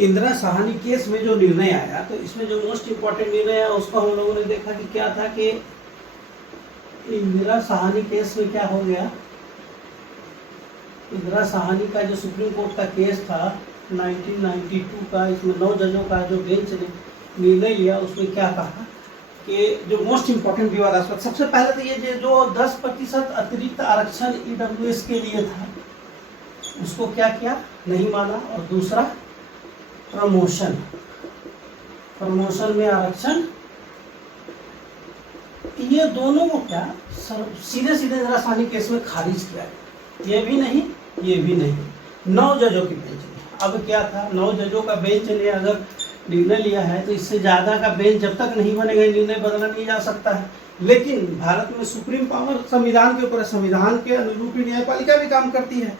Indira Sahni case में जो निर्णय आया, तो इसमें जो मोस्ट इम्पोर्टेंट निर्णय आया उसको हम लोगों ने देखा कि क्या था कि इंदिरा साहनी केस में क्या हो गया। इंदिरा साहनी का जो सुप्रीम कोर्ट का केस था 1992 का, इसमें 9 जजों का जो बेंच ने निर्णय लिया, उसमें क्या कहा कि जो मोस्ट इम्पोर्टेंट विवादास्पद, सबसे पहले तो ये जो 10% अतिरिक्त आरक्षण ईडब्ल्यूएस के लिए था उसको क्या किया, नहीं माना। और दूसरा प्रमोशन में आरक्षण, ये दोनों को क्या सीधे इंदिरा साहनी केस में खारिज किया गया। ये भी नहीं, ये भी नहीं। 9 जजों की बेंच ने, अब क्या था, 9 जजों का बेंच ने अगर निर्णय लिया है तो इससे ज्यादा का बेंच जब तक नहीं बनेगा निर्णय बदला नहीं जा सकता है। लेकिन भारत में सुप्रीम पावर संविधान के ऊपर है, संविधान के अनुरूप ही न्यायपालिका भी काम करती है।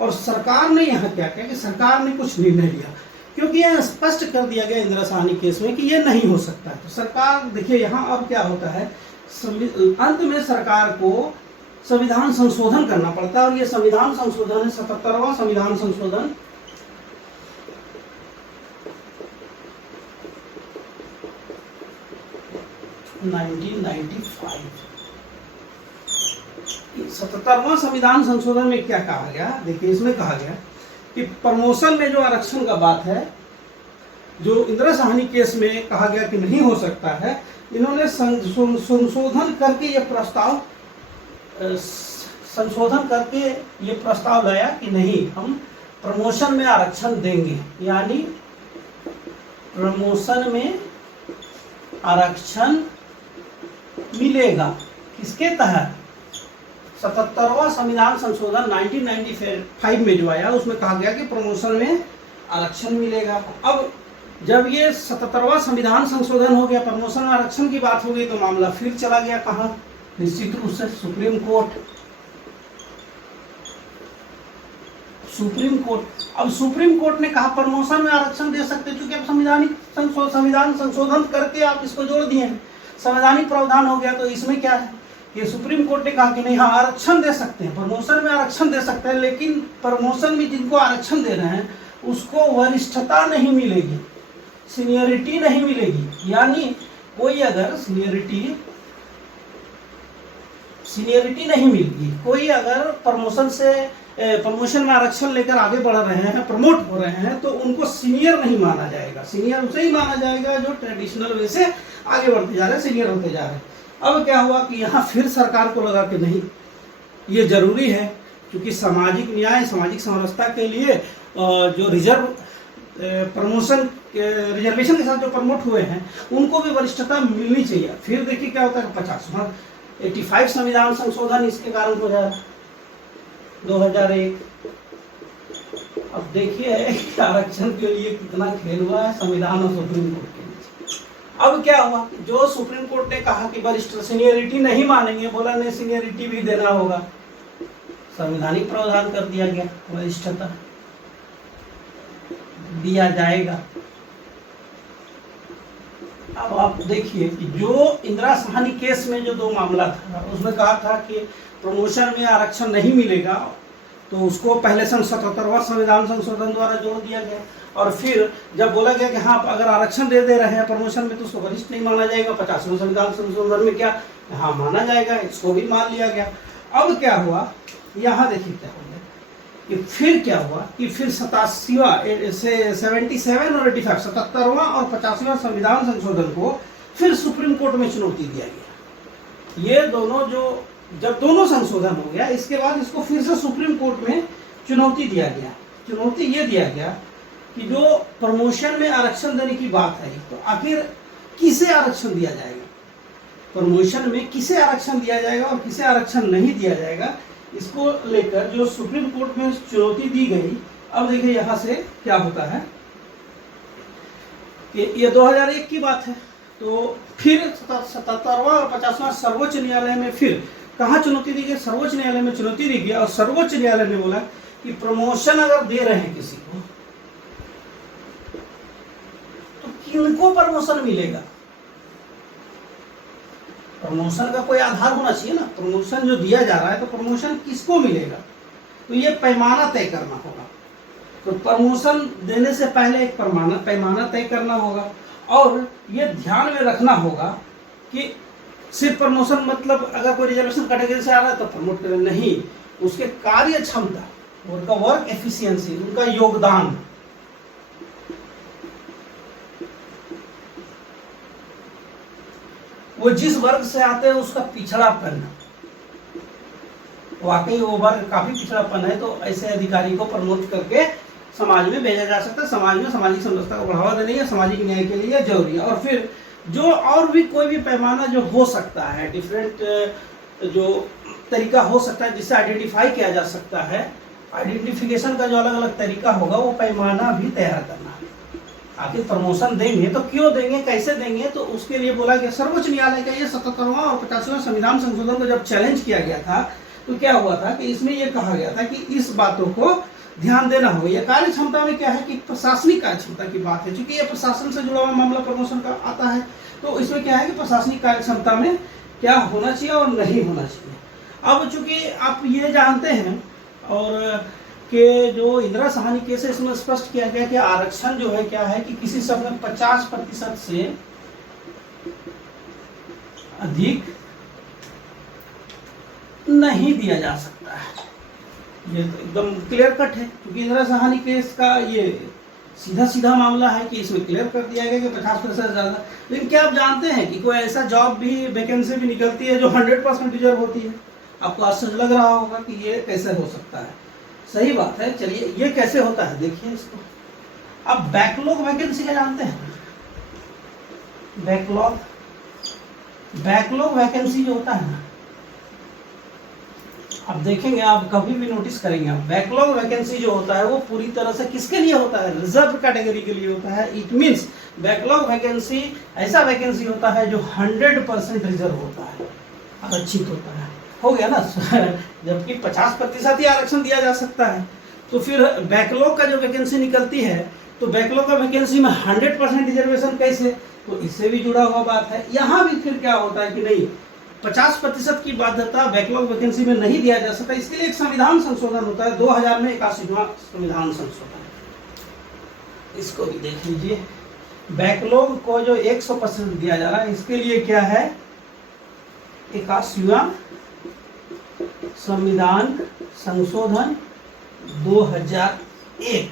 और सरकार ने यहाँ क्या किया कि सरकार ने कुछ निर्णय लिया, क्योंकि यह स्पष्ट कर दिया गया इंदिरा साहनी केस में कि यह नहीं हो सकता है। तो सरकार, देखिए यहाँ अब क्या होता है, अंत में सरकार को संविधान संशोधन करना पड़ता है। और ये संविधान संशोधन है 77वां संविधान संशोधन, (1995) 77वां संविधान संशोधन में क्या कहा गया, देखिए इसमें कहा गया कि प्रमोशन में जो आरक्षण का बात है, जो इंदिरा साहनी केस में कहा गया कि नहीं हो सकता है, इन्होंने संशोधन करके ये प्रस्ताव लाया कि नहीं, हम प्रमोशन में आरक्षण देंगे। यानी प्रमोशन में आरक्षण मिलेगा, किसके तहत, 77वां संविधान संशोधन 1995 में जो आया उसमें कहा गया कि प्रमोशन में आरक्षण मिलेगा। अब जब ये 77वां संविधान संशोधन हो गया, प्रमोशन में आरक्षण की बात हो गई, तो मामला फिर चला गया कहाँ, निश्चित रूप से सुप्रीम कोर्ट। अब सुप्रीम कोर्ट ने कहा प्रमोशन में आरक्षण दे सकते, क्योंकि अब संविधान संशोधन करके आप इसको जोड़ दिए हैं, संवैधानिक प्रावधान हो गया। तो इसमें क्या है, ये सुप्रीम कोर्ट ने कहा कि नहीं, हाँ आरक्षण दे सकते हैं, प्रमोशन में आरक्षण दे सकते हैं, लेकिन प्रमोशन में जिनको आरक्षण दे रहे हैं उसको वरिष्ठता नहीं मिलेगी, सीनियरिटी नहीं मिलेगी। यानी कोई अगर सीनियरिटी नहीं मिलेगी, कोई अगर प्रमोशन में आरक्षण लेकर आगे बढ़ रहे हैं, प्रमोट हो रहे हैं, तो उनको सीनियर नहीं माना जाएगा। सीनियर उसे ही माना जाएगा जो ट्रेडिशनल वे से आगे बढ़ते जा रहे हैं, सीनियर होते जा रहे हैं। अब क्या हुआ कि यहाँ फिर सरकार को लगा कि नहीं, ये जरूरी है, क्योंकि सामाजिक न्याय, सामाजिक समरसता के लिए जो रिजर्वेशन के साथ जो प्रमोट हुए हैं उनको भी वरिष्ठता मिलनी चाहिए। फिर देखिए क्या होता है, 85 संविधान संशोधन इसके कारण हो जाए 2001। अब देखिए आरक्षण के लिए कितना खेल हुआ है संविधान और सुप्रीम कोर्ट के बीच। अब क्या हुआ, जो सुप्रीम कोर्ट ने कहा कि वरिष्ठ सीनियरिटी नहीं मानेंगे, बोला नहीं सीनियरिटी भी देना होगा, संवैधानिक प्रावधान कर दिया गया, वरिष्ठता दिया जाएगा। अब आप देखिए कि जो इंदिरा साहनी केस में जो 2 मामला था, उसमें कहा था कि प्रमोशन में आरक्षण नहीं मिलेगा, तो उसको पहले 77वां संविधान संशोधन द्वारा जोड़ दिया गया। और फिर जब बोला गया कि हाँ अगर आरक्षण दे रहे हैं प्रमोशन में तो उसको वरिष्ठ नहीं माना जाएगा, 50वें संविधान संशोधन में क्या, हाँ माना जाएगा, इसको भी मान लिया गया। अब क्या हुआ, यहाँ देखिए क्या हो गया कि फिर क्या हुआ कि फिर 77 और 85, 77वां और 50वां संविधान संशोधन को फिर सुप्रीम कोर्ट में चुनौती दिया गया। ये दोनों जब दोनों संशोधन हो गया, इसके बाद इसको फिर से सुप्रीम कोर्ट में चुनौती दिया गया। चुनौती ये दिया गया कि जो प्रमोशन में आरक्षण देने की बात है, तो आखिर किसे आरक्षण दिया जाएगा, प्रमोशन में किसे आरक्षण दिया जाएगा और किसे आरक्षण नहीं दिया जाएगा, इसको लेकर जो सुप्रीम कोर्ट में चुनौती दी गई। अब देखिए यहाँ से क्या होता है कि ये 2001 की बात है, तो फिर 77वां और 50वां सर्वोच्च न्यायालय में फिर कहाँ चुनौती दी गई, सर्वोच्च न्यायालय में चुनौती दी गई। और सर्वोच्च न्यायालय ने बोला कि प्रमोशन अगर दे रहे हैं किसी को, तो किनको प्रमोशन मिलेगा, प्रमोशन का कोई आधार होना चाहिए ना, प्रमोशन जो दिया जा रहा है तो प्रमोशन किसको मिलेगा, तो ये पैमाना तय करना होगा। तो प्रमोशन देने से पहले एक पैमाना तय करना होगा, और ये ध्यान में रखना होगा कि सिर्फ प्रमोशन मतलब अगर कोई रिजर्वेशन कैटेगरी से आ रहा है तो प्रमोट करें, नहीं, उसके कार्य क्षमता, उनका वर्क एफिशिएंसी, उनका योगदान, वो जिस वर्ग से आते हैं उसका पिछड़ापन, वाकई वो वर्ग काफी पिछड़ापन है, तो ऐसे अधिकारी को प्रमोट करके समाज में भेजा जा सकता है। समाज में सामाजिक समरसता को बढ़ावा देने या सामाजिक न्याय के लिए जरूरी है। और फिर जो और भी कोई भी पैमाना जो हो सकता है, डिफरेंट जो तरीका हो सकता है जिससे आइडेंटिफाई किया जा सकता है, आइडेंटिफिकेशन का जो अलग अलग तरीका होगा वो पैमाना भी तैयार करना है। आखिर प्रमोशन देंगे तो क्यों देंगे, कैसे देंगे, तो उसके लिए बोला गया सर्वोच्च न्यायालय का ये 77वां और 50वां संविधान संशोधन को जब चैलेंज किया गया था तो क्या हुआ था कि इसमें यह कहा गया था कि इस बातों को ध्यान देना होगा। यह कार्य क्षमता में क्या है कि प्रशासनिक कार्य क्षमता की बात है, क्योंकि यह प्रशासन से जुड़ा हुआ मामला प्रमोशन का आता है, तो इसमें क्या है कि प्रशासनिक कार्य क्षमता में क्या होना चाहिए और नहीं होना चाहिए। अब चूंकि आप ये जानते हैं और कि जो इंदिरा साहनी केस है इसमें स्पष्ट किया गया कि आरक्षण जो है क्या है कि किसी सब में 50% से अधिक नहीं दिया जा सकता है। ये तो एकदम क्लियर कट है, क्योंकि इंदिरा साहनी केस का ये सीधा सीधा मामला है कि इसमें क्लियर कर दिया गया कि 50% से ज्यादा। लेकिन क्या आप जानते हैं कि कोई ऐसा जॉब भी, वैकेंसी भी निकलती है जो 100% रिजर्व होती है? आपको आश्चर्य लग रहा होगा कि ये कैसे हो सकता है। सही बात है, चलिए ये कैसे होता है देखिए इसको। अब बैकलॉग वैकेंसी का जानते हैं? बैकलॉग वैकेंसी जो होता है ना, अब देखेंगे, आप कभी भी नोटिस करेंगे, आप बैकलॉग वैकेंसी जो होता है वो पूरी तरह से किसके लिए होता है? रिजर्व कैटेगरी के लिए होता है। इट मींस बैकलॉग वैकेंसी ऐसा वैकेंसी होता है जो 100% रिजर्व होता है, आरक्षित होता है। हो गया ना, जबकि 50% ही आरक्षण दिया जा सकता है। तो फिर बैकलॉग का जो वैकेंसी निकलती है, तो बैकलॉग का वैकेंसी में 100% रिजर्वेशन कैसे? तो इससे भी जुड़ा हुआ बात है। यहाँ भी फिर क्या होता है कि नहीं, 50% की बाध्यता बैकलॉग वैकेंसी में नहीं दिया जा सकता। इसके लिए एक संविधान संशोधन होता है 2000 में, 81वां संविधान संशोधन, इसको भी देख लीजिए। बैकलॉग को जो 100% दिया जा रहा है, इसके लिए क्या है? 81वां संविधान संशोधन 2001।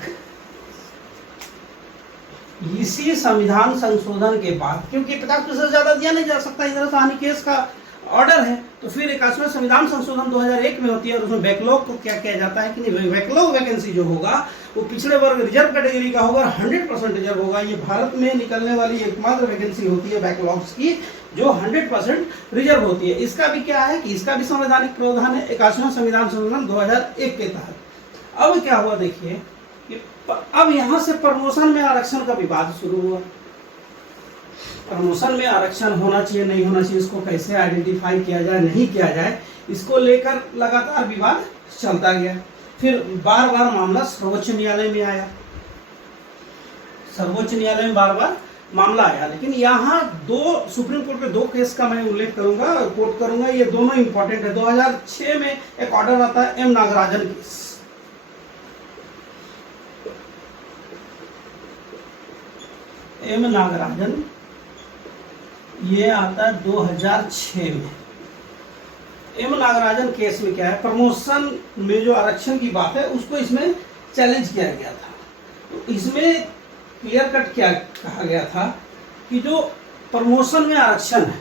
इसी संविधान संशोधन के बाद, क्योंकि 50% से ज्यादा दिया नहीं जा सकता, इंदिरा साहनी केस का ऑर्डर है, तो फिर 81वां संविधान संशोधन 2001 में होती है। और उसमें बैकलॉग को क्या किया जाता है कि नहीं, बैकलॉग वैकेंसी जो होगा वो पिछड़े वर्ग रिजर्व कैटेगरी का होगा और 100% रिजर्व होगा। ये भारत में निकलने वाली एकमात्र वैकेंसी होती है बैकलॉग्स की जो 100% रिजर्व होती है। इसका भी क्या है कि इसका भी संवैधानिक प्रावधान है 81वां संविधान संशोधन 2001 के तहत। अब क्या हुआ देखिए कि अब यहां से प्रमोशन में आरक्षण का विवाद शुरू हुआ। प्रमोशन में आरक्षण होना चाहिए नहीं होना चाहिए, इसको कैसे आइडेंटिफाई किया जाए नहीं किया जाए, इसको लेकर लगातार विवाद चलता गया। फिर बार बार मामला सर्वोच्च न्यायालय में आया, सर्वोच्च न्यायालय में बार बार मामला आया। लेकिन यहाँ सुप्रीम कोर्ट के 2 केस का मैं उल्लेख करूंगा, कोट करूंगा, ये दोनों इंपॉर्टेंट है। 2006 में एक ऑर्डर आता है M Nagarajan case. M Nagarajan, ये आता है 2006 में। एम नागराजन केस में क्या है, प्रमोशन में जो आरक्षण की बात है उसको इसमें चैलेंज किया गया था। तो इसमें क्लियर कट क्या कहा गया था कि जो प्रमोशन में आरक्षण है,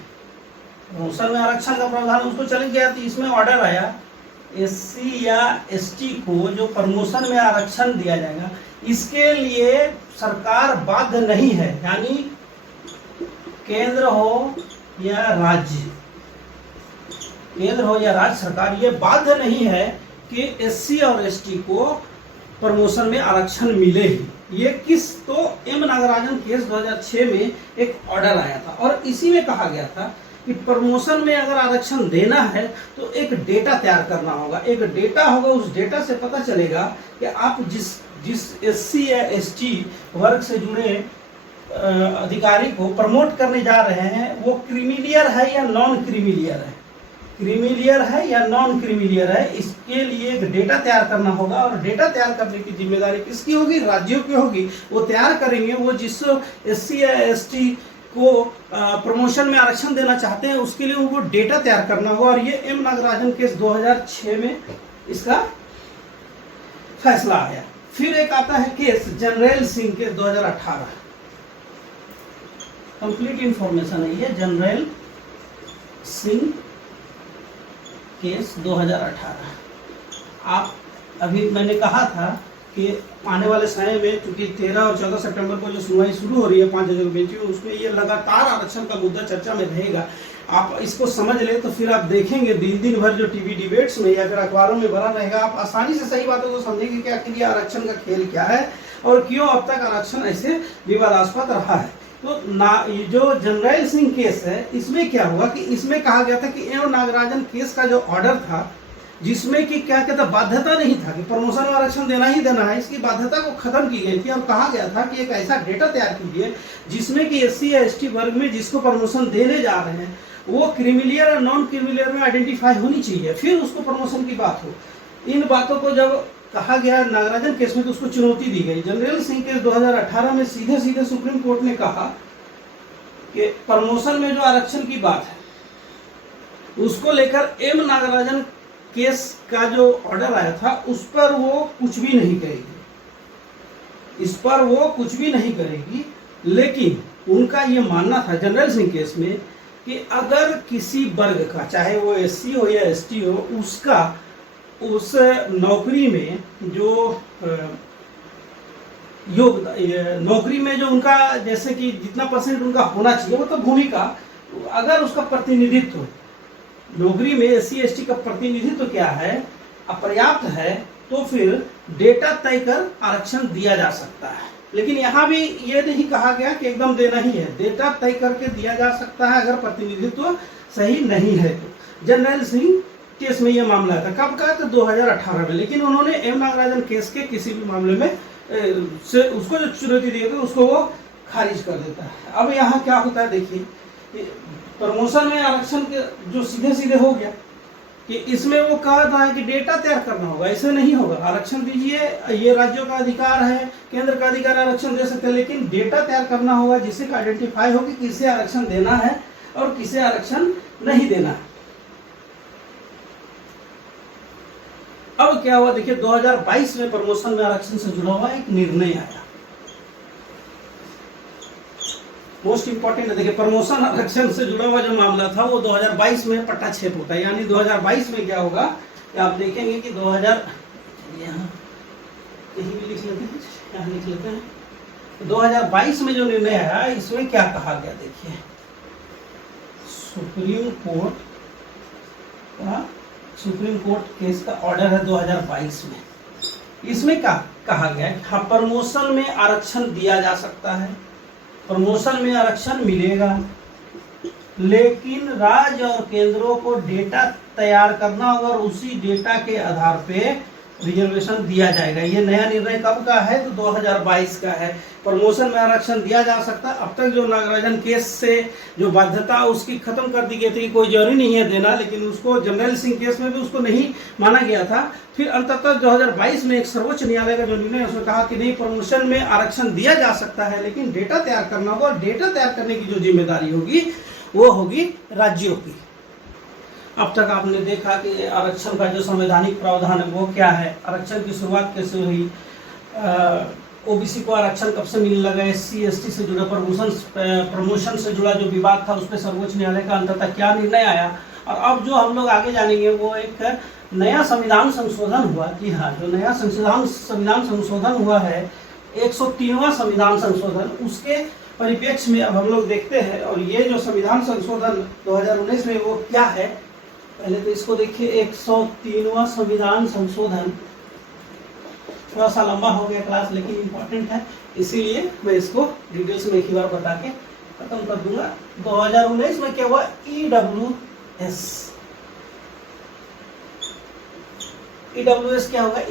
प्रमोशन में आरक्षण का प्रावधान उसको चैलेंज किया था। इसमें ऑर्डर आया एससी या एसटी को जो प्रमोशन में आरक्षण दिया जाएगा, इसके लिए सरकार बाध्य नहीं है, यानी केंद्र हो या राज्य, केंद्र हो या राज्य सरकार, ये बाध्य नहीं है कि एससी और एसटी को प्रमोशन में आरक्षण मिले ही। ये किस, तो एम नागराजन केस 2006 में एक ऑर्डर आया था और इसी में कहा गया था कि प्रमोशन में अगर आरक्षण देना है तो एक डेटा तैयार करना होगा। एक डेटा होगा, उस डेटा से पता चलेगा कि आप जिस एससी या एसटी वर्ग से जुड़े अधिकारी को प्रमोट करने जा रहे हैं वो क्रीमिलियर है या नॉन क्रीमिलियर है। क्रीमिलियर है या नॉन क्रीमिलियर है, इसके लिए एक डेटा तैयार करना होगा। और डेटा तैयार करने की जिम्मेदारी किसकी होगी? राज्यों की होगी। वो तैयार करेंगे, वो जिस SC या ST को प्रमोशन में आरक्षण देना चाहते हैं उसके लिए उनको डेटा तैयार करना होगा। और ये M नागराजन केस 2006 में इसका फैसला आया। फिर एक आता है case general Singh case 2018, complete information है ये, जनरल सिंह केस 2018। आप अभी मैंने कहा था कि आने वाले समय में क्योंकि 13 और 14 सितंबर को जो सुनवाई शुरू हो रही है 5 जजों की बेंच में, उसमें ये लगातार आरक्षण का मुद्दा चर्चा में रहेगा। आप इसको समझ ले तो फिर आप देखेंगे दिन भर जो टीवी डिबेट्स में या फिर अखबारों में भरा रहेगा, आप आसानी से सही बातों को समझेंगे कि आखिर ये आरक्षण का खेल क्या है और क्यों अब तक आरक्षण ऐसे विवादास्पद रहा है। तो ये जो जनरल सिंह केस है इसमें क्या हुआ कि इसमें कहा गया था कि M नागराजन केस का जो ऑर्डर था जिसमें कि क्या कहता बाध्यता नहीं था कि प्रमोशन में आरक्षण देना ही देना है, इसकी बाध्यता को खत्म की गई थी और कहा गया था कि एक ऐसा डेटा तैयार कीजिए जिसमें कि SC या ST वर्ग में जिसको प्रमोशन देने जा रहे हैं वो क्रीमिलियर और नॉन क्रीमिलियर में आइडेंटिफाई होनी चाहिए, फिर उसको प्रमोशन की बात हो। इन बातों को जब कहा गया नागराजन केस में तो उसको चुनौती दी गई। जनरल सिंह केस 2018 में सीधे सीधे सुप्रीम कोर्ट ने कहा कि प्रमोशन में जो आरक्षण की बात है उसको लेकर M नागराजन केस का जो ऑर्डर आया था उस पर वो कुछ भी नहीं करेगी, इस पर वो कुछ भी नहीं करेगी। लेकिन उनका ये मानना था जनरल सिंह केस में कि अगर किसी वर्ग का चाहे वो SC हो या ST हो उसका उस नौकरी में जो नौकरी में जो उनका जैसे कि जितना % उनका होना चाहिए वो तो भूमिका, अगर उसका प्रतिनिधित्व नौकरी में SC ST का प्रतिनिधित्व क्या है अपर्याप्त है तो फिर डेटा तय कर आरक्षण दिया जा सकता है। लेकिन यहाँ भी ये नहीं कहा गया कि एकदम देना ही है, डेटा तय करके दिया जा सकता है अगर प्रतिनिधित्व सही नहीं है तो। जनरल सिंह केस में ये मामला था, कब का? तो 2018 में। लेकिन उन्होंने M नागराजन केस के किसी भी मामले में से उसको जो चुनौती दी गई उसको वो खारिज कर देता है। अब यहाँ क्या होता है देखिए, प्रमोशन में आरक्षण के जो सीधे सीधे हो गया कि इसमें वो कह रहा है कि डेटा तैयार करना होगा, ऐसे नहीं होगा। आरक्षण दीजिए, ये राज्यों का अधिकार है, केंद्र का अधिकार आरक्षण दे सकते हैं, लेकिन डेटा तैयार करना होगा जिससे का आइडेंटिफाई हो कि किसे आरक्षण देना है और किसे आरक्षण नहीं देना है। अब क्या हुआ देखिए, 2022 में प्रमोशन में आरक्षण से जुड़ा हुआ एक निर्णय आया, मोस्ट इंपॉर्टेंट है। देखिए प्रमोशन आरक्षण से जुड़ा हुआ जो मामला था वो 2022 में पट्टाक्षेप होता है। यानी 2022 में क्या होगा कि आप देखेंगे कि 2000 यहाँ कहीं भी लिख लेते हैं, यहाँ लिख लेते हैं। 2022 में जो निर्णय आया इसमें क्या कहा गया देखिए, सुप्रीम कोर्ट केस का ऑर्डर है 2022 में। इसमें क्या कहा गया है? हाँ, प्रमोशन में आरक्षण दिया जा सकता है, प्रमोशन में आरक्षण मिलेगा, लेकिन राज्य और केंद्रों को डेटा तैयार करना होगा और उसी डेटा के आधार पे रिजर्वेशन दिया जाएगा। ये नया निर्णय कब का है? तो 2022 का है। प्रमोशन में आरक्षण दिया जा सकता है। अब तक जो नागराजन केस से जो बाध्यता उसकी खत्म कर दी गई थी, कोई जरूरी नहीं है देना, लेकिन उसको जनरल सिंह केस में भी उसको नहीं माना गया था। फिर अंततः 2022 में एक सर्वोच्च न्यायालय का जो निर्णय उसने कहा कि नहीं, प्रमोशन में आरक्षण दिया जा सकता है लेकिन डेटा तैयार करना होगा, और डेटा तैयार करने की जो जिम्मेदारी होगी वो होगी राज्यों की। अब तक आपने देखा कि आरक्षण का जो संवैधानिक प्रावधान है वो क्या है, आरक्षण की शुरुआत कैसे हुई, ओबीसी को आरक्षण कब से मिलने लगा, SC ST से जुड़ा प्रमोशन से जुड़ा जो विवाद था उस पर सर्वोच्च न्यायालय का अंततः क्या निर्णय आया। और अब जो हम लोग आगे जानेंगे वो एक नया संविधान संशोधन हुआ। जी हाँ, जो नया संविधान संशोधन हुआ है 103वां संविधान संशोधन, उसके परिप्रेक्ष्य में अब हम लोग देखते हैं। और ये जो संविधान संशोधन 2019 में वो क्या है, पहले तो इसको देखिए। 103वां संविधान संशोधन, थोड़ा सा लंबा हो गया क्लास लेकिन इम्पोर्टेंट है, इसीलिए मैं इसको डिटेल्स में एक ही बार बता के खत्म कर दूंगा। 2019 में क्या हुआ, EWS क्या होगा,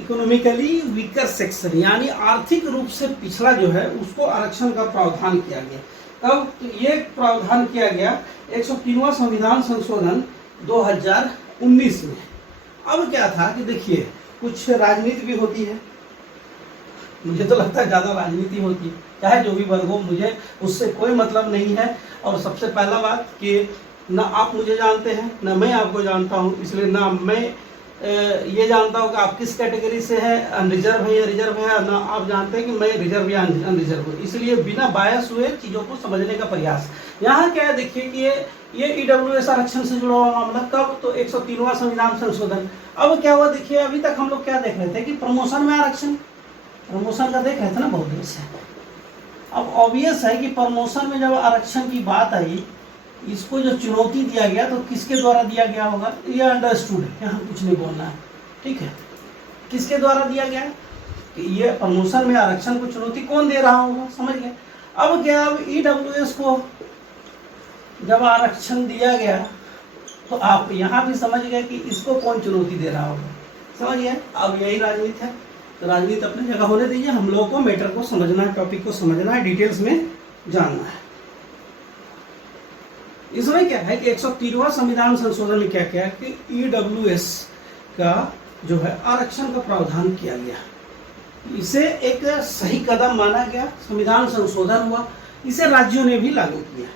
इकोनॉमिकली वीकर सेक्शन, यानी आर्थिक रूप से पिछड़ा जो है उसको आरक्षण का प्रावधान किया गया। तब तो ये प्रावधान किया गया 103वां संविधान संशोधन 2019 में। अब क्या था कि देखिए कुछ राजनीति भी होती है, मुझे तो लगता है ज़्यादा राजनीति होती है, चाहे जो भी वर्ग हो, मुझे उससे कोई मतलब नहीं है। और सबसे पहला बात कि ना आप मुझे जानते हैं ना मैं आपको जानता हूँ, इसलिए ना मैं ये जानता हूँ कि आप किस कैटेगरी से है, अनरिजर्व है या रिजर्व है, ना आप जानते हैं कि मैं रिजर्व या अनरिजर्व हूँ। इसलिए बिना बायस हुए चीज़ों को समझने का प्रयास। यहाँ क्या है देखिए कि ये ईडब्ल्यूएस आरक्षण से जुड़ा हुआ मामला कब, तो 103वां संविधान संशोधन। अब क्या हुआ देखिए, अभी तक हम लोग क्या देख रहे थे कि प्रमोशन में आरक्षण, प्रमोशन का देख रहे थे ना बहुत देर से। अब ऑब्वियस है कि प्रमोशन में जब आरक्षण की बात आई, इसको जो चुनौती दिया गया तो किसके द्वारा दिया गया होगा, ये अंडरस्टूड है, यहाँ कुछ नहीं बोलना है, ठीक है। किसके द्वारा दिया गया कि ये प्रमोशन में आरक्षण को चुनौती कौन दे रहा होगा, समझ गए। अब क्या, अब ईडब्ल्यूएस को जब आरक्षण दिया गया तो आप यहाँ भी समझ गए कि इसको कौन चुनौती दे रहा होगा, समझ गए। अब यही राजनीति है, तो राजनीति अपनी जगह होने दीजिए, हम लोगों को मैटर को समझना है, टॉपिक को समझना है, डिटेल्स में जानना है। इसमें क्या है कि 103वां संविधान संशोधन में क्या किया कि ईडब्ल्यूएस का जो है आरक्षण का प्रावधान किया गया, इसे एक सही कदम माना गया, संविधान संशोधन हुआ, इसे राज्यों ने भी लागू किया।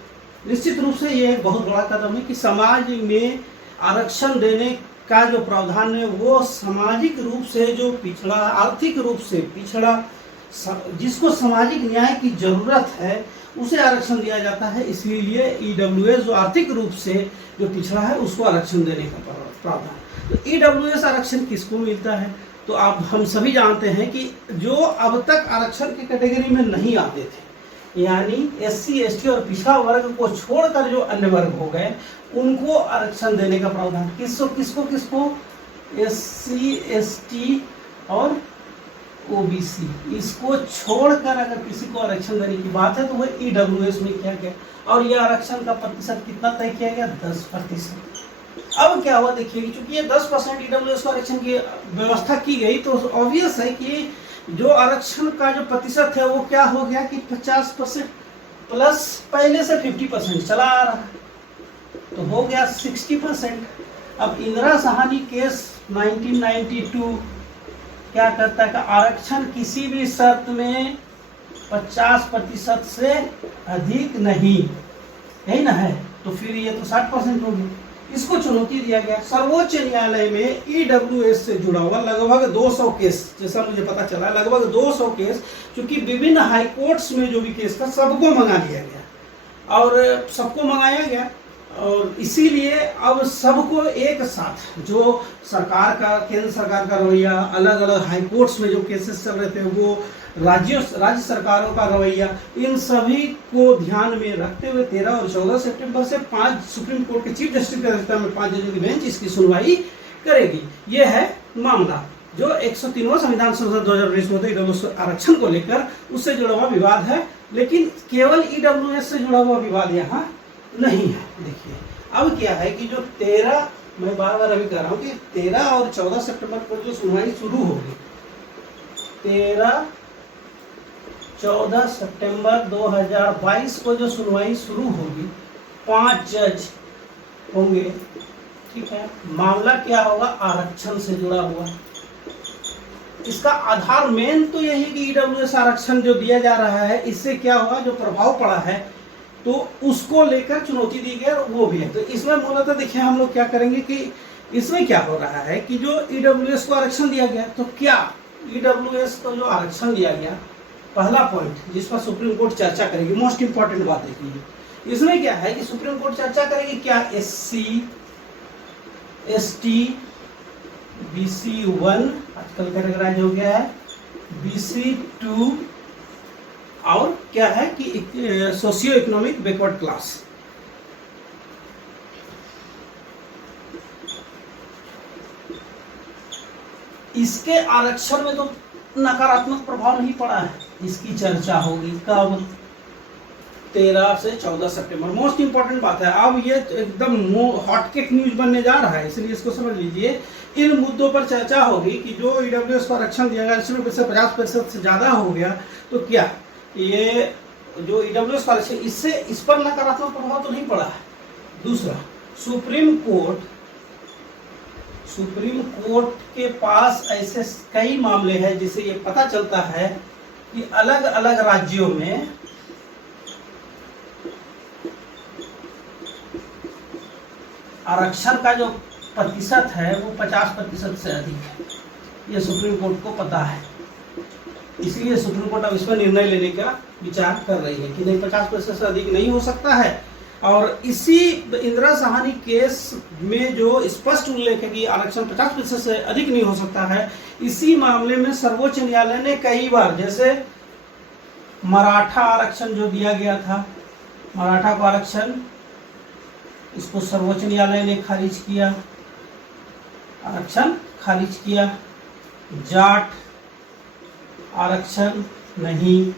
निश्चित रूप से ये एक बहुत बड़ा कदम है कि समाज में आरक्षण देने का जो प्रावधान है वो सामाजिक रूप से जो पिछड़ा, आर्थिक रूप से पिछड़ा, जिसको सामाजिक न्याय की जरूरत है उसे आरक्षण दिया जाता है। इसलिए ईडब्ल्यूएस जो आर्थिक रूप से जो पिछड़ा है उसको आरक्षण देने का प्रावधान। तो ईडब्ल्यूएस आरक्षण किसको मिलता है, तो आप हम सभी जानते हैं कि जो अब तक आरक्षण की कैटेगरी में नहीं आते थे, यानी एससी एसटी और पिछड़ा वर्ग को छोड़कर जो अन्य वर्ग हो गए उनको आरक्षण देने का प्रावधान। किसको एससी एसटी और ओबीसी, इसको छोड़कर अगर किसी को आरक्षण देने की बात है तो वह ईडब्ल्यूएस में किया गया। और यह आरक्षण का प्रतिशत कितना तय किया गया, 10%। अब क्या हुआ देखिए, क्योंकि ये 10% ईडब्ल्यूएस को आरक्षण की व्यवस्था की गई, तो ऑब्वियस है कि जो आरक्षण का जो प्रतिशत है वो क्या हो गया कि 50% प्लस पहले से 50% चला आ रहा है, तो हो गया 60%। अब इंदिरा साहनी केस 1992 क्या करता है कि आरक्षण किसी भी शर्त में 50% से अधिक नहीं, यही ना है, तो फिर ये तो 60% होगी। इसको चुनौती दिया गया। सर्वोच्च न्यायालय में ईडब्ल्यूएस से जुड़ा हुआ लगभग 200 केस, जैसा मुझे पता चला लगभग 200 केस, क्योंकि विभिन्न हाई कोर्ट्स में जो भी केस था सबको मंगा लिया गया और सबको मंगाया गया, और इसीलिए अब सबको एक साथ जो सरकार का, केंद्र सरकार का रवैया, अलग अलग हाई कोर्ट्स में जो केसेस चल रहे थे वो राज्य सरकारों का रवैया, इन सभी को ध्यान में रखते हुए 13 और 14 सितंबर से 5 सुप्रीम कोर्ट के चीफ जस्टिस की अध्यक्षता में 5 जजों की बेंच इसकी सुनवाई करेगी। ये है मामला जो 103वां संविधान संशोधन 2019 में ईडब्ल्यूएस आरक्षण को लेकर उससे जुड़ा हुआ विवाद है, लेकिन केवल ईडब्ल्यूएस से जुड़ा हुआ विवाद यहाँ नहीं है। देखिए अब क्या है कि जो 13, मैं बार बार अभी कह रहा हूँ कि 13 और 14 सितंबर को जो सुनवाई शुरू होगी, 13-14 सितंबर 2022 को जो सुनवाई शुरू होगी, 5 जज होंगे, ठीक है। मामला क्या होगा, आरक्षण से जुड़ा हुआ। इसका आधार मेन तो यही कि ईडब्ल्यूएस आरक्षण जो दिया जा रहा है इससे क्या हुआ, जो प्रभाव पड़ा है तो उसको लेकर चुनौती दी गई, वो भी है। तो इसमें मूलतः देखिए हम लोग क्या करेंगे कि इसमें क्या हो रहा है कि जो ईडब्ल्यूएस को आरक्षण दिया गया, तो क्या ईडब्ल्यूएस को जो आरक्षण दिया गया, पहला पॉइंट जिस पर सुप्रीम कोर्ट चर्चा करेगी, मोस्ट इंपॉर्टेंट बात देखिए, इसमें क्या है कि सुप्रीम कोर्ट चर्चा करेगी क्या एससी एसटी बीसी 1 आजकल कैटेगराइज हो गया है, बीसी 2 और क्या है कि सोशियो इकोनॉमिक बैकवर्ड क्लास। इसके आरक्षण में तो नकारात्मक प्रभाव नहीं पड़ा है, इसकी चर्चा होगी कब, 13 से 14 सितंबर। मोस्ट इंपॉर्टेंट बात है, अब ये एकदम हॉटकेक न्यूज बनने जा रहा है, इसलिए इसको समझ लीजिए। इन मुद्दों पर चर्चा होगी कि जो ईडब्ल्यूएस को आरक्षण दिया गया, इसमें 50% से ज्यादा हो गया, तो क्या ये जो ईडब्ल्यूएस का आरक्षण, इससे इस पर नकारात्मक प्रभाव तो नहीं पड़ा है। दूसरा, सुप्रीम कोर्ट सुप्रीम कोर्ट के पास ऐसे कई मामले हैं जिसे ये पता चलता है कि अलग अलग राज्यों में आरक्षण का जो प्रतिशत है वो 50% से अधिक है। ये सुप्रीम कोर्ट को पता है, इसलिए सुप्रीम कोर्ट अब इसमें निर्णय लेने का विचार कर रही है कि नहीं, 50% से अधिक नहीं हो सकता है। और इसी इंदिरा साहनी केस में जो स्पष्ट उल्लेख है कि आरक्षण 50% से अधिक नहीं हो सकता है, इसी मामले में सर्वोच्च न्यायालय ने कई बार, जैसे मराठा आरक्षण जो दिया गया था, मराठा को आरक्षण, इसको सर्वोच्च न्यायालय ने खारिज किया, आरक्षण खारिज किया। जाट आरक्षण नहीं,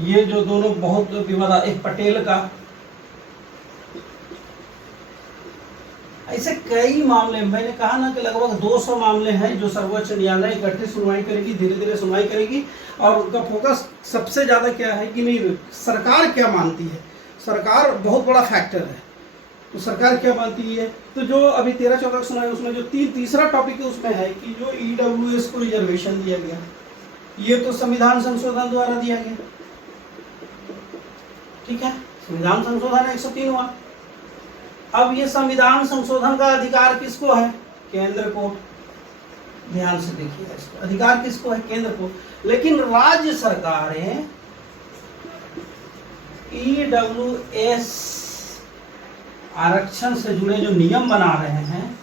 ये जो दोनों बहुत विवाद, एक पटेल का, ऐसे कई मामले, मैंने कहा ना कि लगभग 200 मामले हैं जो सर्वोच्च न्यायालय इकट्ठे सुनवाई करेगी, धीरे धीरे सुनवाई करेगी। और उनका फोकस सबसे ज्यादा क्या है कि नहीं, सरकार क्या मानती है। सरकार बहुत बड़ा फैक्टर है, तो सरकार क्या मानती है। तो जो अभी 13-14 सुनाई, उसमें जो तीसरा टॉपिक है उसमें है कि जो ईडब्ल्यूएस को रिजर्वेशन दिया गया, ये तो संविधान संशोधन द्वारा दिया गया, ठीक है, संविधान संशोधन 103 हुआ। अब ये संविधान संशोधन का अधिकार किसको है? केंद्र को। ध्यान से देखिए, इसको अधिकार किसको है? केंद्र को। लेकिन राज्य सरकारें ईडब्ल्यूएस आरक्षण से जुड़े जो नियम बना रहे हैं,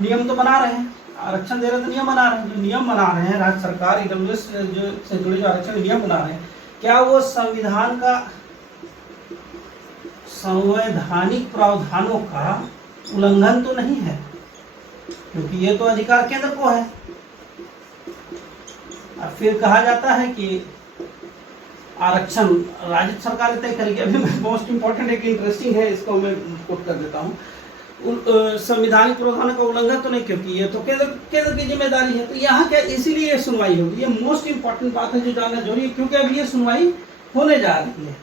नियम तो बना रहे हैं, आरक्षण दे रहे तो नियम बना रहे हैं, जो नियम बना रहे हैं राज्य सरकार ईडब्ल्यूएस जो से जुड़े जो आरक्षण नियम बना रहे हैं, क्या वो संविधान का, संवैधानिक प्रावधानों का उल्लंघन तो नहीं है? क्योंकि ये तो अधिकार केंद्र को है। और फिर कहा जाता है कि आरक्षण राज्य सरकार तय करेगी। अभी मोस्ट इंपॉर्टेंट एक इंटरेस्टिंग है, इसको मैं कोट कर देता हूँ। संवैधानिक प्रावधानों का उल्लंघन तो नहीं, क्योंकि ये तो केंद्र की जिम्मेदारी है। तो यहाँ क्या, इसीलिए ये सुनवाई होगी। ये मोस्ट इंपॉर्टेंट बात है जो जानना जरूरी है, क्योंकि अभी ये सुनवाई होने जा रही है,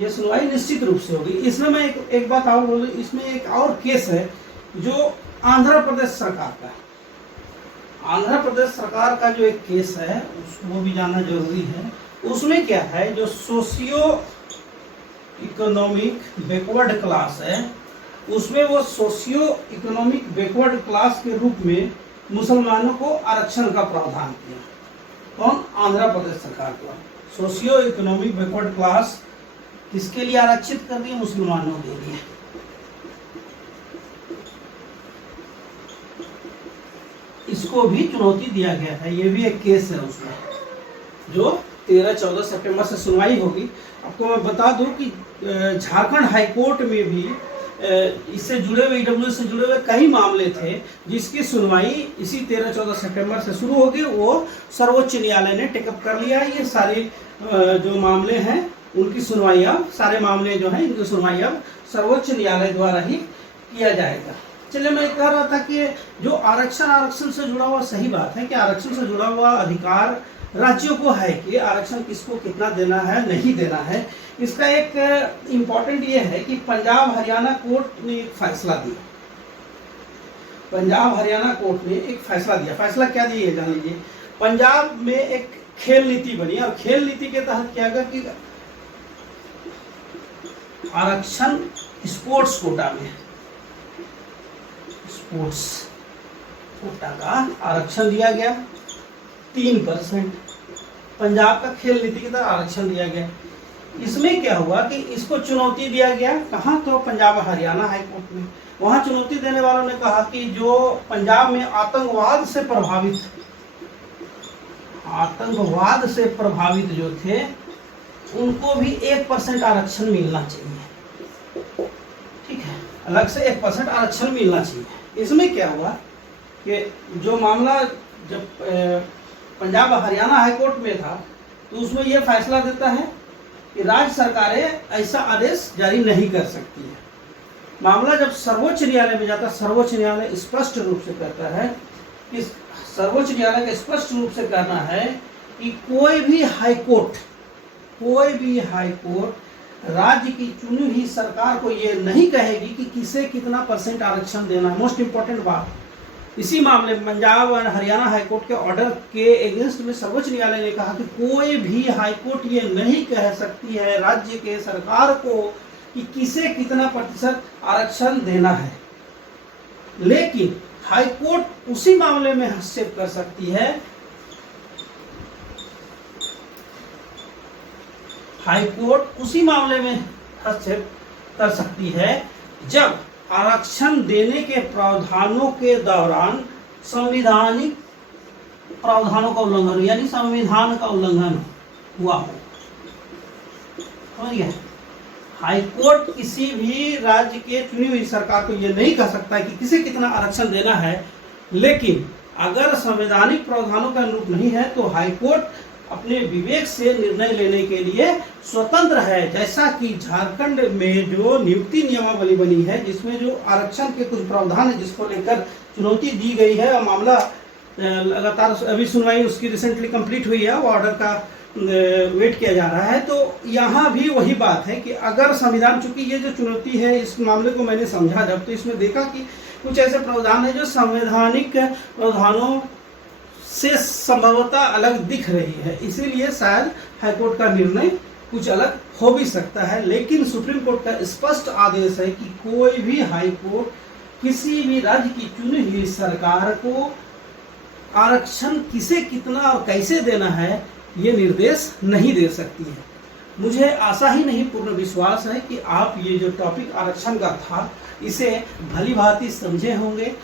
ये सुनवाई निश्चित रूप से होगी। इसमें मैं एक बात और बोलूँ, इसमें एक और केस है जो आंध्र प्रदेश सरकार का है। आंध्र प्रदेश सरकार का जो एक केस है वो भी जानना जरूरी है। उसमें क्या है, जो सोशियो इकोनॉमिक बैकवर्ड क्लास है, उसमें वो सोशियो इकोनॉमिक बैकवर्ड क्लास के रूप में मुसलमानों को आरक्षण का प्रावधान किया। कौन? आंध्र प्रदेश सरकार को। सोशियो इकोनॉमिक बैकवर्ड क्लास किसके लिए आरक्षित कर दी? मुसलमानों के लिए। इसको भी चुनौती दिया गया है, ये भी एक केस है उसमें, जो 13-14 सितंबर से सुनवाई होगी। आपको मैं बता दूं कि झारखंड हाईकोर्ट में भी इससे जुड़े हुए, ईडब्ल्यूएस से जुड़े हुए कई मामले थे जिसकी सुनवाई इसी 13-14 सितंबर से शुरू होगी। वो सर्वोच्च न्यायालय ने टेकअप कर लिया है। ये सारे जो मामले हैं उनकी सुनवाई अब, सारे मामले जो हैं इनकी सुनवाई अब सर्वोच्च न्यायालय द्वारा ही किया जाएगा। चलिए, मैं कह रहा था कि जो आरक्षण से जुड़ा हुआ, सही बात है कि आरक्षण से जुड़ा हुआ अधिकार राज्यों को है कि आरक्षण किसको कितना देना है, नहीं देना है। इसका एक इम्पोर्टेंट ये है कि पंजाब हरियाणा कोर्ट ने एक फैसला दिया। पंजाब हरियाणा कोर्ट ने एक फैसला दिया। फैसला क्या दिया जान लीजिए। पंजाब में एक खेल नीति बनी और खेल नीति के तहत क्या गया कि आरक्षण स्पोर्ट्स कोटा में, स्पोर्ट्स कोटा का आरक्षण दिया गया 3%। पंजाब का खेल नीति की तरह आरक्षण दिया गया। इसमें क्या हुआ कि इसको चुनौती दिया गया। कहाँ? तो पंजाब हरियाणा हाई कोर्ट में। वहां चुनौती देने वालों ने कहा कि जो पंजाब में आतंकवाद से प्रभावित जो थे, उनको भी 1% आरक्षण मिलना चाहिए। ठीक है, अलग से 1% आरक्षण मिलना चाहिए। इसमें क्या हुआ कि जो मामला जब पंजाब हरियाणा हाईकोर्ट में था, तो उसमें यह फैसला देता है कि राज्य सरकारें ऐसा आदेश जारी नहीं कर सकती है। मामला जब सर्वोच्च न्यायालय में जाता, सर्वोच्च न्यायालय स्पष्ट रूप से कहता है कि सर्वोच्च न्यायालय का स्पष्ट रूप से कहना है कि कोई भी हाईकोर्ट राज्य की चुनी हुई सरकार को ये नहीं कहेगी कि किसे कितना % आरक्षण देना है। मोस्ट इंपॉर्टेंट बात, इसी मामले में पंजाब और हरियाणा हाईकोर्ट के ऑर्डर के अगेंस्ट में सर्वोच्च न्यायालय ने कहा कि कोई भी हाईकोर्ट ये नहीं कह सकती है राज्य के सरकार को कि किसे कितना % आरक्षण देना है, लेकिन हाईकोर्ट उसी मामले में हस्तक्षेप कर सकती है। हाईकोर्ट उसी मामले में हस्तक्षेप कर सकती है जब आरक्षण देने के प्रावधानों के दौरान संवैधानिक प्रावधानों का उल्लंघन यानी संविधान का उल्लंघन हुआ हो। समझ गए? हाईकोर्ट किसी भी राज्य के चुनी हुई सरकार को यह नहीं कह सकता कि किसे कितना आरक्षण देना है, लेकिन अगर संवैधानिक प्रावधानों का अनुरूप नहीं है तो हाईकोर्ट अपने विवेक से निर्णय लेने के लिए स्वतंत्र है। जैसा कि झारखंड में जो नियुक्ति नियमावली बनी है जिसमें जो आरक्षण के कुछ प्रावधान है जिसको लेकर चुनौती दी गई है और मामला लगातार अभी सुनवाई उसकी रिसेंटली कंप्लीट हुई है, वो ऑर्डर का वेट किया जा रहा है। तो यहाँ भी वही बात है कि अगर संविधान, चूंकि ये जो चुनौती है इस मामले को मैंने समझा जब, तो इसमें देखा कि कुछ ऐसे प्रावधान है जो संवैधानिक प्रावधानों से संभवतः अलग दिख रही है, इसीलिए शायद हाईकोर्ट का निर्णय कुछ अलग हो भी सकता है। लेकिन सुप्रीम कोर्ट का स्पष्ट आदेश है कि कोई भी हाईकोर्ट किसी भी राज्य की चुनी हुई सरकार को आरक्षण किसे कितना और कैसे देना है ये निर्देश नहीं दे सकती है। मुझे आशा ही नहीं पूर्ण विश्वास है कि आप ये जो टॉपिक आरक्षण का था इसे भली भांति समझे होंगे